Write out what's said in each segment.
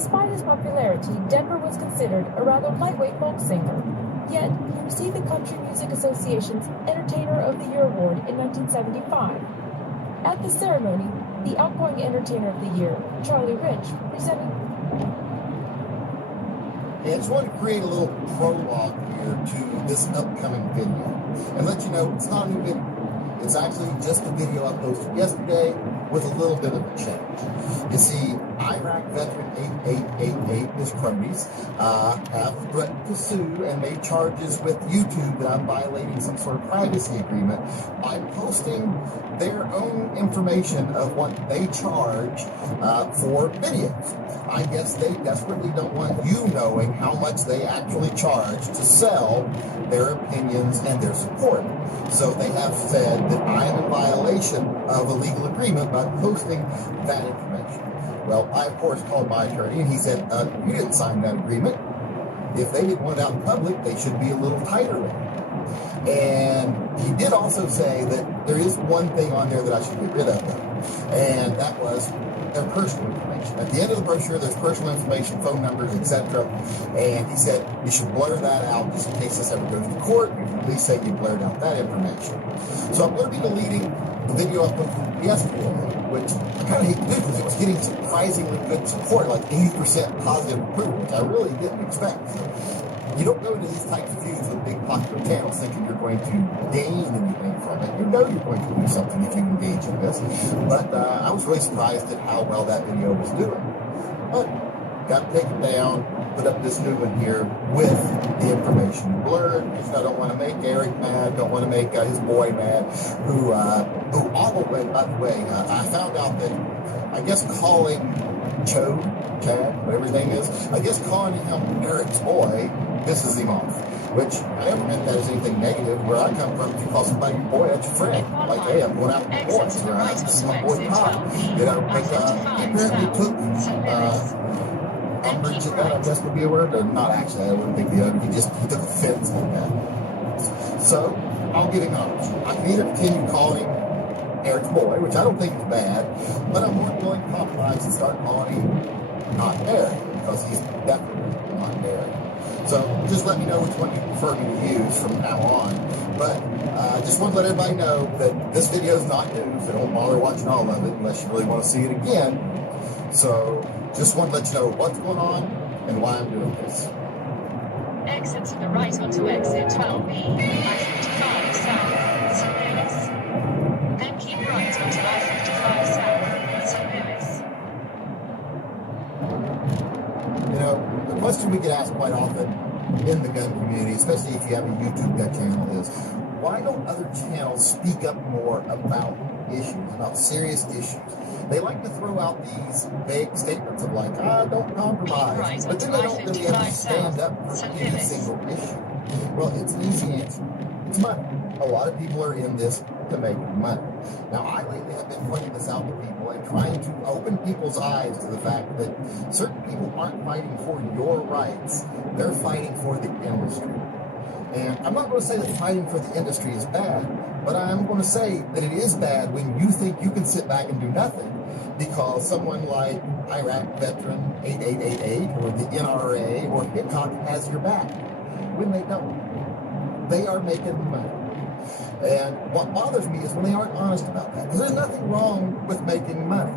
Despite his popularity, Denver was considered a rather lightweight folk singer. Yet, he received the Country Music Association's Entertainer of the Year award in 1975. At the ceremony, the outgoing Entertainer of the Year, Charlie Rich, presented. Yeah, I just wanted to create a little prologue here to this upcoming video and let you know it's not a new video. It's actually just a video I posted yesterday with a little bit of a change. You see, Iraq veteran 8888, his cronies, have threatened to sue and made charges with YouTube that I'm violating some sort of privacy agreement by posting their own information of what they charge for videos. I guess they desperately don't want you knowing how much they actually charge to sell their opinions and their support. So they have said that I am in violation of a legal agreement by posting that information. Well, I, of course, called my attorney, and he said, you didn't sign that agreement. If they didn't want it out in public, they should be a little tighter with it. And he did also say that there is one thing on there that I should get rid of, though, and that was their personal information. At the end of the brochure, there's personal information, phone numbers, etc. And he said you should blur that out just in case this ever goes to court. You can at least say you blurred out that information. So I'm going to be deleting the video I posted yesterday, which I kind of hate to do because it was getting surprisingly good support, like 80% positive approval, which I really didn't expect. You don't go into these types of views with big popular channels thinking you're going to gain anything from it. You know you're going to do something if you engage in this. But I was really surprised at how well that video was doing. But got to take it down, put up this new one here with the information blurred, because I don't want to make Eric mad, don't want to make his boy mad, who by the way, I found out that, I guess calling Chad, whatever his name is, I guess calling him Eric's boy pisses him off. Which, I never meant that as anything negative. Where I come from, if you call somebody your boy, that's your friend. Like, hey, I'm going out with my boys, or this is my boy Pop. You know, but he apparently took umbrage at that, I guess would be a word, or not actually, I wouldn't think the other, he took offense at that. So, I'll give him an option. I can either continue calling Eric's boy, which I don't think is bad, but I'm more willing to compromise and start calling him not Eric, because he's definitely not Eric. So just let me know which one you prefer me to use from now on. But I just want to let everybody know that this video is not new, so don't bother watching all of it unless you really want to see it again. So just want to let you know what's going on and why I'm doing this. Exit to the right onto exit 12B, I-55 South, St. Louis. Then keep right onto I-55 South, St. Louis. You know, the question we get asked quite often in the gun community, especially if you have a YouTube gun channel, is why don't other channels speak up more about issues, about serious issues? They like to throw out these vague statements of like, don't compromise, but then they don't really ever stand up for any single issue. Well, it's an easy answer. It's money. A lot of people are in this to make money. Now, I lately have been pointing this out to people and trying to open people's eyes to the fact that certain people aren't fighting for your rights. They're fighting for the industry. And I'm not going to say that fighting for the industry is bad, but I'm going to say that it is bad when you think you can sit back and do nothing because someone like Iraq veteran 8888 or the NRA or Hickok has your back. When they don't, they are making money. And what bothers me is when they aren't honest about that. Because there's nothing wrong with making money.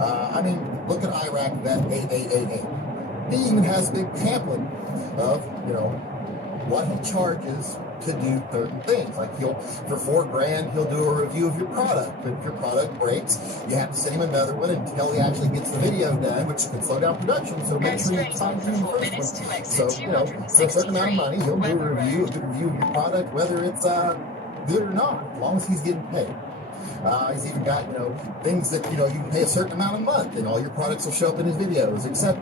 I mean, look at Iraq vet 8888. He even has a big pamphlet of, what he charges to do certain things. Like for $4,000, he'll do a review of your product. If your product breaks, you have to send him another one until he actually gets the video done, which can slow down production. So make sure you time to the first one. So, for a certain amount of money, he'll do a review of your product, whether it's good or not, as long as he's getting paid. He's even got, things that, you can pay a certain amount a month and all your products will show up in his videos, etc.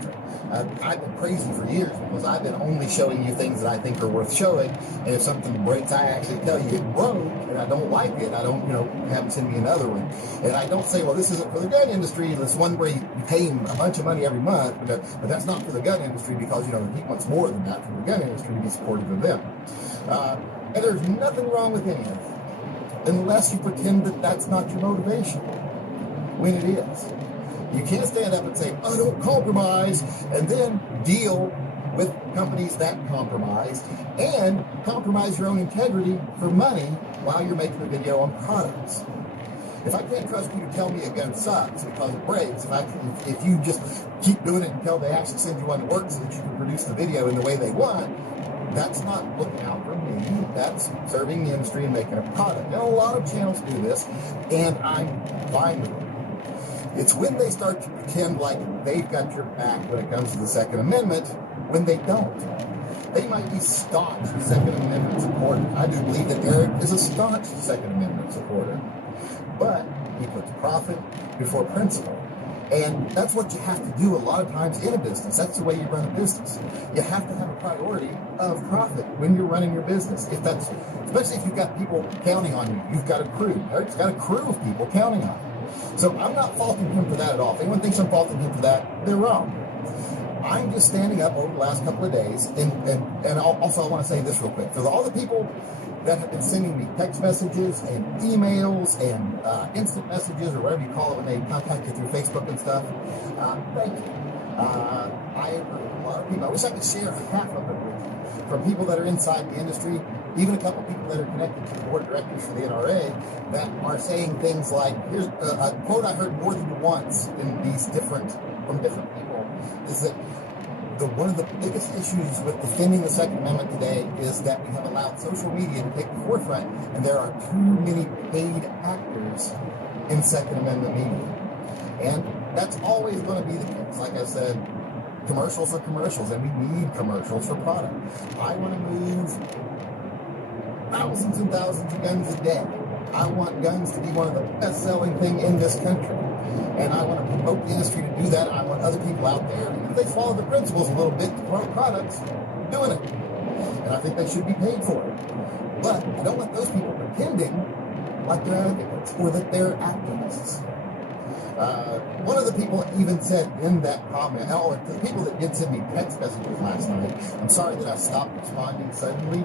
I've been crazy for years because I've been only showing you things that I think are worth showing. And if something breaks, I actually tell you it broke and I don't like it. I don't, have him send me another one. And I don't say, well, this isn't for the gun industry. This one where you pay him a bunch of money every month. But that's not for the gun industry because, he wants more than that from the gun industry to be supportive of them. And there's nothing wrong with any of it, unless you pretend that that's not your motivation, when it is. You can't stand up and say, I don't compromise, and then deal with companies that compromise and compromise your own integrity for money while you're making a video on products. If I can't trust you to tell me a gun sucks because it breaks, if you just keep doing it until they actually send you one that works so that you can produce the video in the way they want, that's not looking out for me. That's serving the industry and making a product. Now, a lot of channels do this, and I'm fine with it. It's when they start to pretend like they've got your back when it comes to the Second Amendment, when they don't. They might be staunch Second Amendment supporters. I do believe that Eric is a staunch Second Amendment supporter. But he puts profit before principle. And that's what you have to do a lot of times in a business. That's the way you run a business. You have to have a priority of profit when you're running your business. Especially if you've got people counting on you. You've got a crew. Eric's got a crew of people counting on him. So I'm not faulting him for that at all. If anyone thinks I'm faulting him for that, they're wrong. I'm just standing up over the last couple of days, and also I want to say this real quick. For all the people that have been sending me text messages and emails and instant messages or whatever you call it when they contact you through Facebook and stuff, thank you. I agree with a lot of people. I wish I could share half of it with you. From people that are inside the industry, even a couple people that are connected to the board of directors for the NRA that are saying things like, here's a quote I heard more than once from different people, is that one of the biggest issues with defending the Second Amendment today is that we have allowed social media to take the forefront, and there are too many paid actors in Second Amendment media. And that's always going to be the case. Like I said, commercials are commercials, and we need commercials for product. I want to move thousands and thousands of guns a day. I want guns to be one of the best-selling thing in this country. And I want to promote the industry to do that. I want other people out there, if they follow the principles a little bit to promote products, doing it. And I think they should be paid for it. But I don't want those people pretending like they're advocates or that they're activists. One of the people even said in that comment, to the people that did send me text messages last night, I'm sorry that I stopped responding suddenly.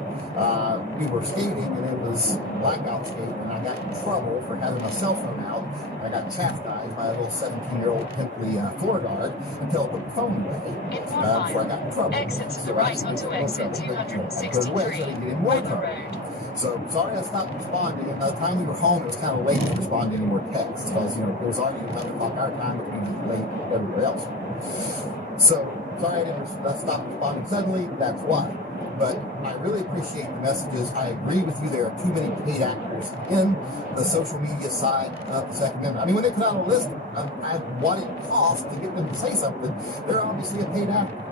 We were skating, and it was blackout skating, and I got in trouble for having my cell phone out. I got chastised by a little 17-year-old pimply floor guard until I put the phone away before I got in trouble. Exit to the right onto exit 263, Weather Road. So, sorry I stopped responding. By the time we were home, it was kind of late to respond to any more texts because, it was already 11 o'clock our time, but we were late everywhere else. So, sorry I stopped responding suddenly. That's why. But I really appreciate the messages. I agree with you. There are too many paid actors in the social media side of the Second Amendment. I mean, when they put out a list of what it costs to get them to say something, they're obviously a paid actor.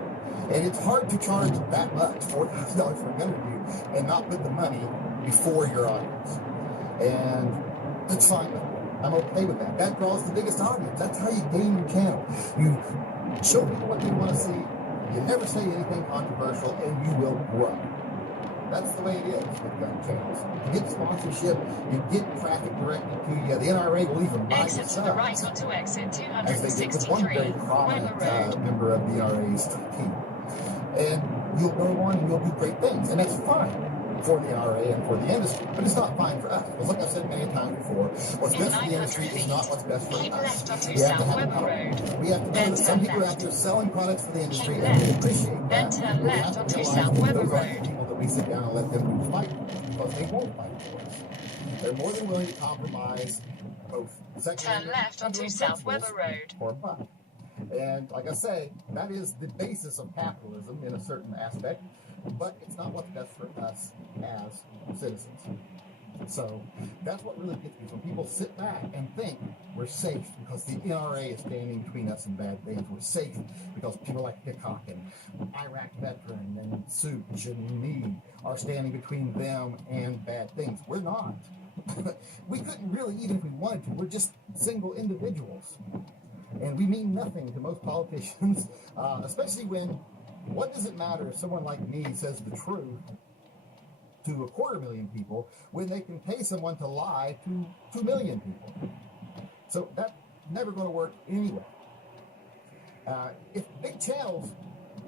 And it's hard to charge that much, $4,000 for an interview, and not put the money before your audience. And it's fine with me. I'm okay with that. That draws the biggest audience. That's how you gain your channel. You show people what they want to see. You never say anything controversial, and you will grow. That's the way it is with gun channels. You get sponsorship, you get traffic directed to you. The NRA will even buy Exit to the right onto exit as they did with one 263, very Weather prominent Road. member of the NRA's team. And you'll go on and you'll do great things. And that's fine for the NRA and for the industry. But it's not fine for us. Because like I've said many times before, what's In best for the 900 industry is not what's best for keep us. left onto We have to South have a Weather balance. Road. We have to know Then that some turn people are out left. there selling products for the industry, Keep and we left. appreciate Then that. turn But we left have to onto realize South that Weather those aren't Road. the people that we sit down and let them do the fight because they won't fight for us. They're more than willing to compromise both the Second Turn Amendment left and onto those South principles Weather Road. for a buck. And like I say, that is the basis of capitalism in a certain aspect, but it's not what's best for us as citizens. So that's what really gets me. When people sit back and think we're safe because the NRA is standing between us and bad things. We're safe because people like Hickok and Iraq veteran and Such and me are standing between them and bad things. We're not. We couldn't really, even if we wanted to. We're just single individuals. And we mean nothing to most politicians, especially when, what does it matter if someone like me says the truth to 250,000 people when they can pay someone to lie to 2 million people? So that's never going to work anyway. If big channels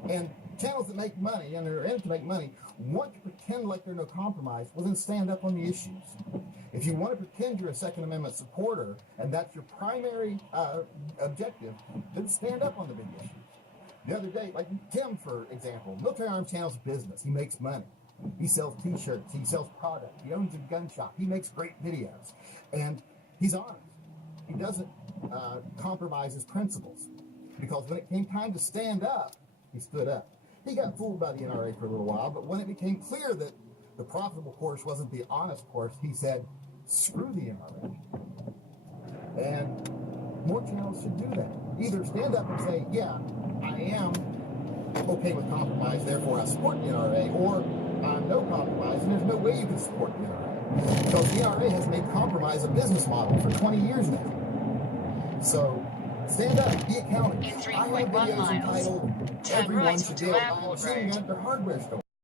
and channels that make money and are in it to make money want to pretend like there's no compromise, well, then stand up on the issues. If you want to pretend you're a Second Amendment supporter and that's your primary objective, then stand up on the big issues. The other day, like Tim, for example, Military Arms Channel's business. He makes money. He sells T-shirts. He sells product. He owns a gun shop. He makes great videos. And he's honest. He doesn't compromise his principles. Because when it came time to stand up, he stood up. He got fooled by the NRA for a little while, but when it became clear that the profitable course wasn't the honest course, he said, screw the NRA. And more channels should do that. Either stand up and say, yeah, I am okay with compromise, therefore I support the NRA, or I'm no compromise, and there's no way you can support the NRA. Because the NRA has made compromise a business model for 20 years now. So, stand up, be accountable. In I have 3.1 videos miles, entitled, turn Everyone right Should onto Be Able to Buy a Airport Machine Road. Gun at their hardware store.